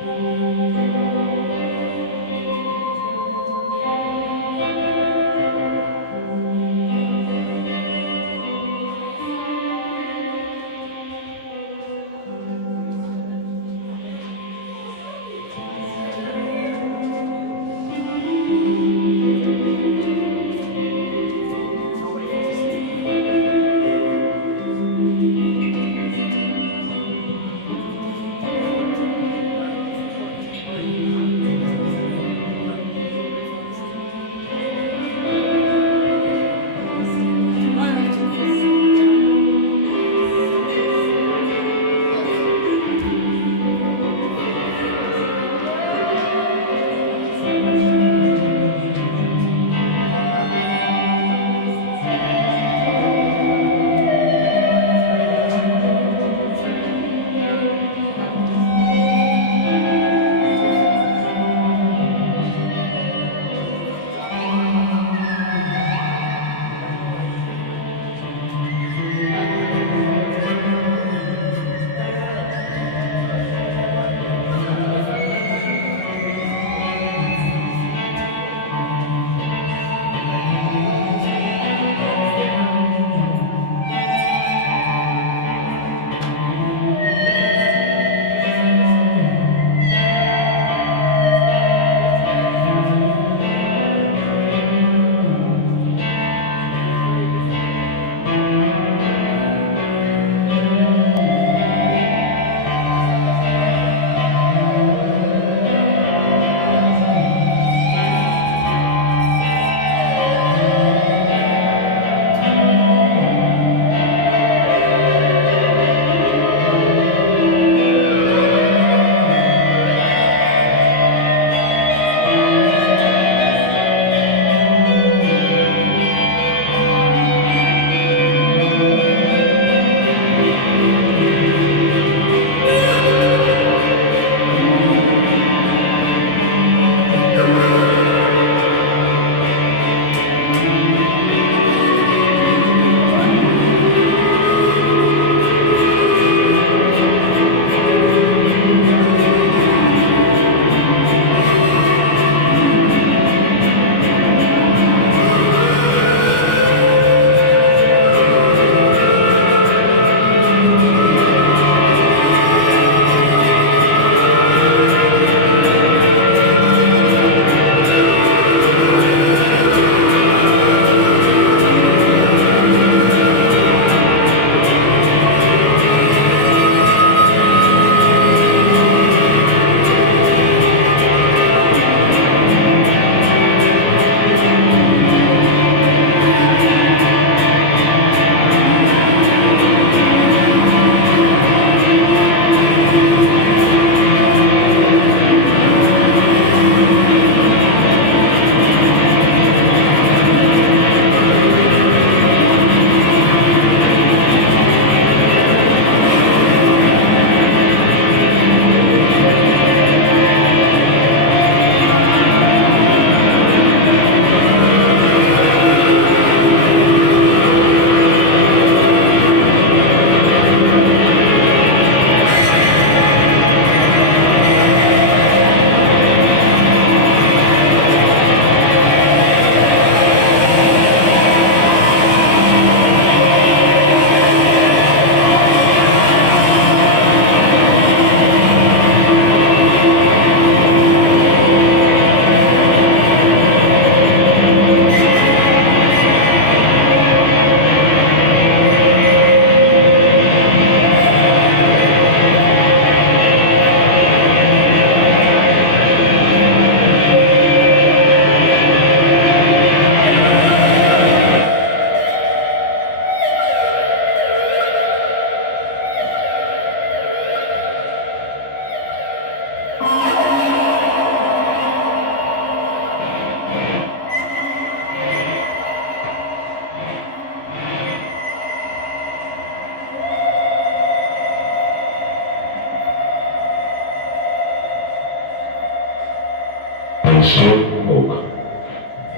Smoke.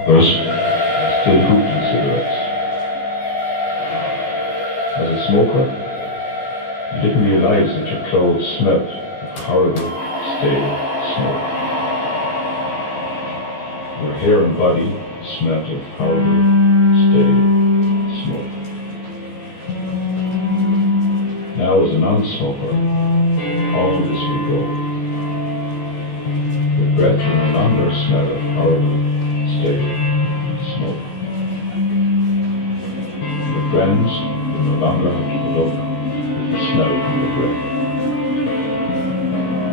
First, still hooked cigarettes. As a smoker, you didn't realize that your clothes smelled horrible. stay, smoke. Your hair and body smell of powder, stay, smoke. Now as a non-smoker, all of this will go. Your breath will no longer smell of powder, stay, smoke. Your friends will no longer have to look at the smell from your breath.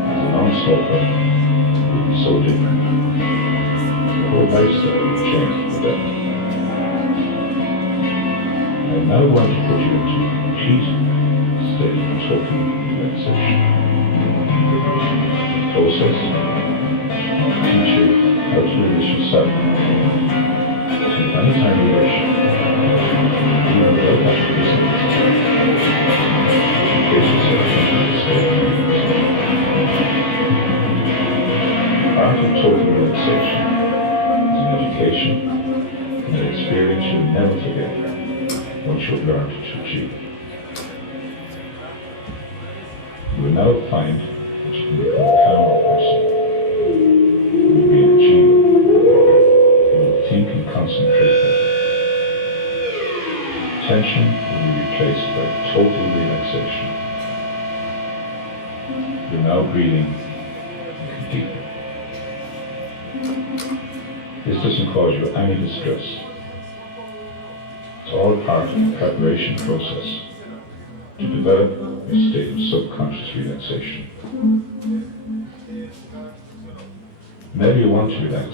As a non-smoker, it will be so different. The whole lifestyle will change for that. I now want to put you into a complete state of total relaxation. The process will teach you how to release yourself. Anytime you wish, even without that reason, place yourself into the state. Part of total relaxation is an education and an experience you'll never forget once you've learned to achieve. You will now find that you can become a calmer person. You will be an achiever. You will think and concentrate better. Tension will be replaced by total relaxation. You're now breathing deeply. This doesn't cause you any distress. It's all part of the preparation process to develop a state of subconscious relaxation. Whenever you want to relax,